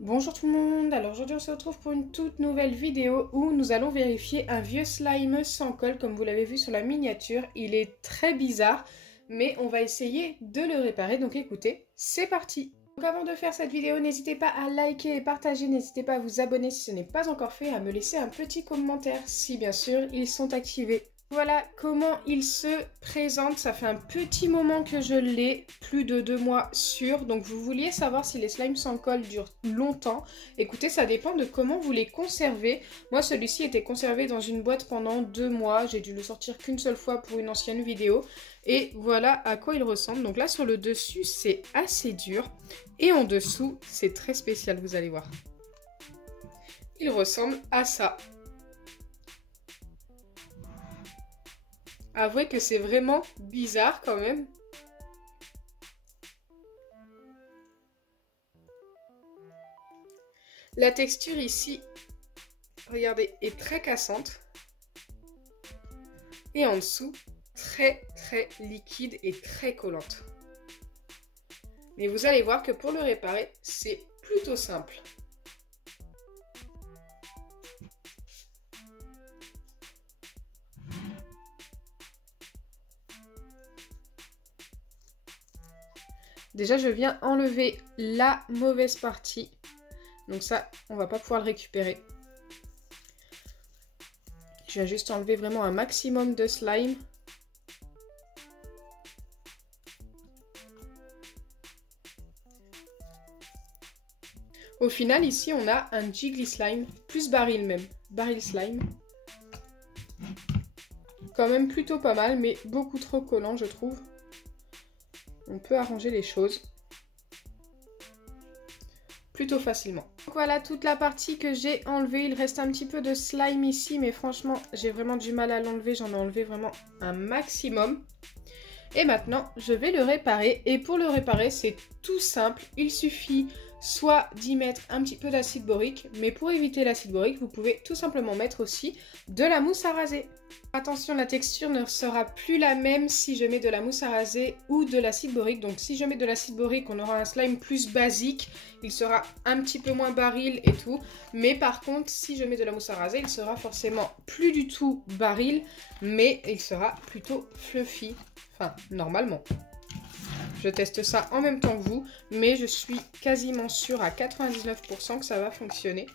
Bonjour tout le monde, alors aujourd'hui on se retrouve pour une toute nouvelle vidéo où nous allons vérifier un vieux slime sans colle comme vous l'avez vu sur la miniature. Il est très bizarre mais on va essayer de le réparer, donc écoutez, c'est parti. Donc avant de faire cette vidéo, n'hésitez pas à liker et partager, n'hésitez pas à vous abonner si ce n'est pas encore fait, à me laisser un petit commentaire si bien sûr ils sont activés. Voilà comment il se présente, ça fait un petit moment que je l'ai, plus de 2 mois sûr, donc vous vouliez savoir si les slimes sans colle durent longtemps. Écoutez, ça dépend de comment vous les conservez. Moi celui-ci était conservé dans une boîte pendant 2 mois, j'ai dû le sortir qu'une seule fois pour une ancienne vidéo. Et voilà à quoi il ressemble, donc là sur le dessus c'est assez dur, et en dessous c'est très spécial, vous allez voir. Il ressemble à ça. Avouez que c'est vraiment bizarre quand même. La texture ici, regardez, est très cassante. Et en dessous, très liquide et très collante. Mais vous allez voir que pour le réparer, c'est plutôt simple. Déjà, je viens enlever la mauvaise partie. Donc ça, on va pas pouvoir le récupérer. Je viens juste enlever vraiment un maximum de slime. Au final, ici, on a un Jiggly Slime, plus Baril même. Baril Slime. Quand même plutôt pas mal, mais beaucoup trop collant, je trouve. On peut arranger les choses plutôt facilement. Donc voilà toute la partie que j'ai enlevée. Il reste un petit peu de slime ici, mais franchement, j'ai vraiment du mal à l'enlever. J'en ai enlevé vraiment un maximum. Et maintenant, je vais le réparer. Et pour le réparer, c'est tout simple. Il suffit soit d'y mettre un petit peu d'acide borique, mais pour éviter l'acide borique, vous pouvez tout simplement mettre aussi de la mousse à raser. Attention, la texture ne sera plus la même si je mets de la mousse à raser ou de l'acide borique. Donc si je mets de l'acide borique, on aura un slime plus basique. Il sera un petit peu moins baril et tout. Mais par contre, si je mets de la mousse à raser, il sera forcément plus du tout baril, mais il sera plutôt fluffy. Enfin, normalement. Je teste ça en même temps que vous, mais je suis quasiment sûre à 99% que ça va fonctionner.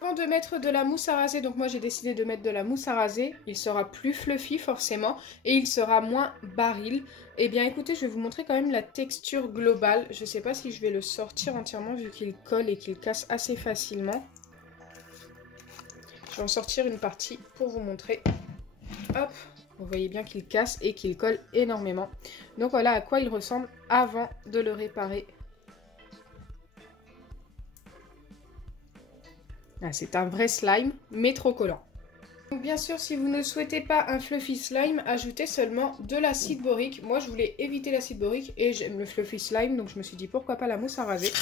Avant de mettre de la mousse à raser, donc moi j'ai décidé de mettre de la mousse à raser, il sera plus fluffy forcément et il sera moins baril. Eh bien écoutez, je vais vous montrer quand même la texture globale. Je ne sais pas si je vais le sortir entièrement vu qu'il colle et qu'il casse assez facilement. Je vais en sortir une partie pour vous montrer. Hop! Vous voyez bien qu'il casse et qu'il colle énormément. Donc voilà à quoi il ressemble avant de le réparer. Ah, c'est un vrai slime, mais trop collant. Donc bien sûr, si vous ne souhaitez pas un fluffy slime, ajoutez seulement de l'acide borique. Moi, je voulais éviter l'acide borique et j'aime le fluffy slime, donc je me suis dit pourquoi pas la mousse à raser.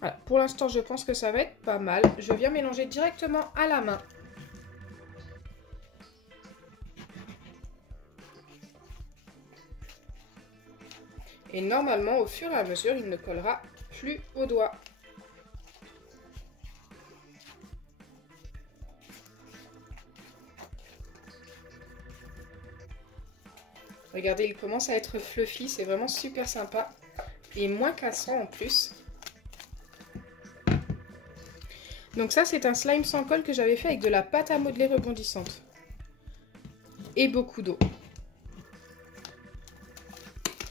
Voilà, pour l'instant, je pense que ça va être pas mal. Je viens mélanger directement à la main. Et normalement, au fur et à mesure, il ne collera plus aux doigts. Regardez, il commence à être fluffy, c'est vraiment super sympa. Et moins cassant en plus. Donc ça, c'est un slime sans colle que j'avais fait avec de la pâte à modeler rebondissante. Et beaucoup d'eau.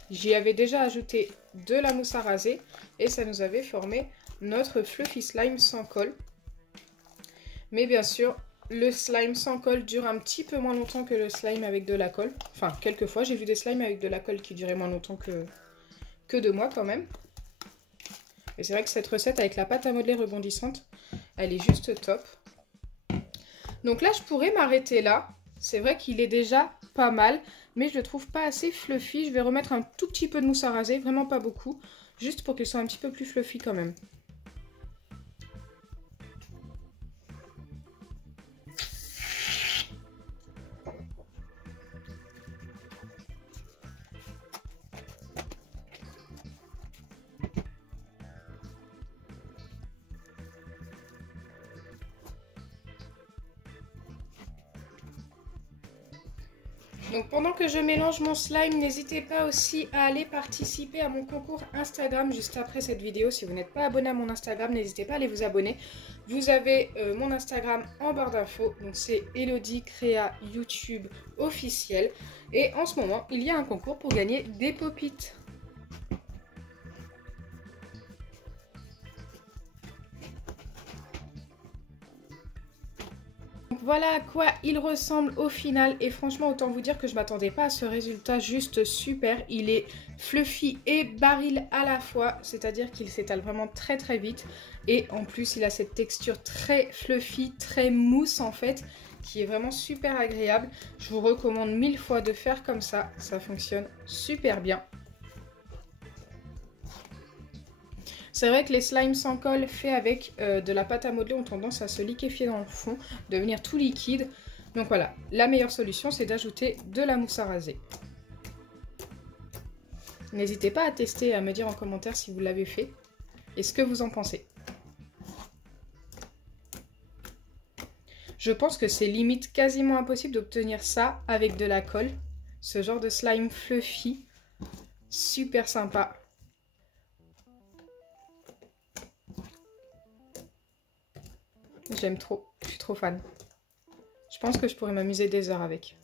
J'y avais déjà ajouté de la mousse à raser et ça nous avait formé notre fluffy slime sans colle. Mais bien sûr, le slime sans colle dure un petit peu moins longtemps que le slime avec de la colle. Enfin, quelquefois, j'ai vu des slimes avec de la colle qui duraient moins longtemps que 2 mois quand même. Et c'est vrai que cette recette avec la pâte à modeler rebondissante, elle est juste top. Donc là, je pourrais m'arrêter là. C'est vrai qu'il est déjà pas mal, mais je le trouve pas assez fluffy. Je vais remettre un tout petit peu de mousse à raser, vraiment pas beaucoup, juste pour qu'il soit un petit peu plus fluffy quand même. Donc pendant que je mélange mon slime, n'hésitez pas aussi à aller participer à mon concours Instagram juste après cette vidéo. Si vous n'êtes pas abonné à mon Instagram, n'hésitez pas à aller vous abonner. Vous avez mon Instagram en barre d'infos, donc c'est Elodie Créa YouTube officiel. Et en ce moment, il y a un concours pour gagner des pop-it. Voilà à quoi il ressemble au final et franchement autant vous dire que je m'attendais pas à ce résultat juste super. Il est fluffy et baril à la fois, c'est-à-dire qu'il s'étale vraiment très très vite et en plus il a cette texture très fluffy, très mousse en fait qui est vraiment super agréable. Je vous recommande 1000 fois de faire comme ça fonctionne super bien. C'est vrai que les slimes sans colle faits avec de la pâte à modeler ont tendance à se liquéfier dans le fond, devenir tout liquide. Donc voilà, la meilleure solution c'est d'ajouter de la mousse à raser. N'hésitez pas à tester et à me dire en commentaire si vous l'avez fait et ce que vous en pensez. Je pense que c'est limite quasiment impossible d'obtenir ça avec de la colle. Ce genre de slime fluffy, super sympa. J'aime trop, je suis trop fan. Je pense que je pourrais m'amuser des heures avec.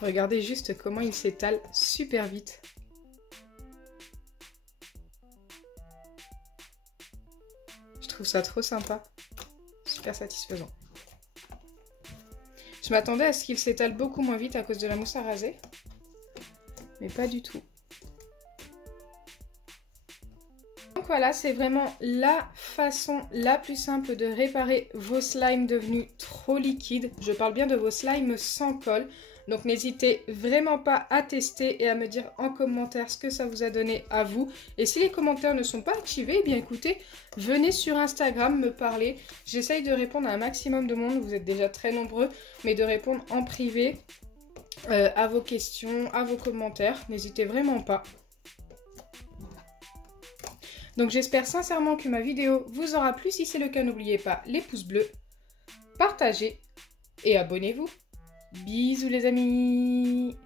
Regardez juste comment il s'étale super vite. Je trouve ça trop sympa, super satisfaisant. Je m'attendais à ce qu'il s'étale beaucoup moins vite à cause de la mousse à raser, mais pas du tout. Donc voilà, c'est vraiment la façon la plus simple de réparer vos slimes devenus trop liquides. Je parle bien de vos slimes sans colle. Donc n'hésitez vraiment pas à tester et à me dire en commentaire ce que ça vous a donné à vous. Et si les commentaires ne sont pas activés, eh bien écoutez, venez sur Instagram me parler. J'essaye de répondre à un maximum de monde, vous êtes déjà très nombreux, mais de répondre en privé à vos questions, à vos commentaires. N'hésitez vraiment pas. Donc j'espère sincèrement que ma vidéo vous aura plu. Si c'est le cas, n'oubliez pas les pouces bleus, partagez et abonnez-vous. Bisous les amis!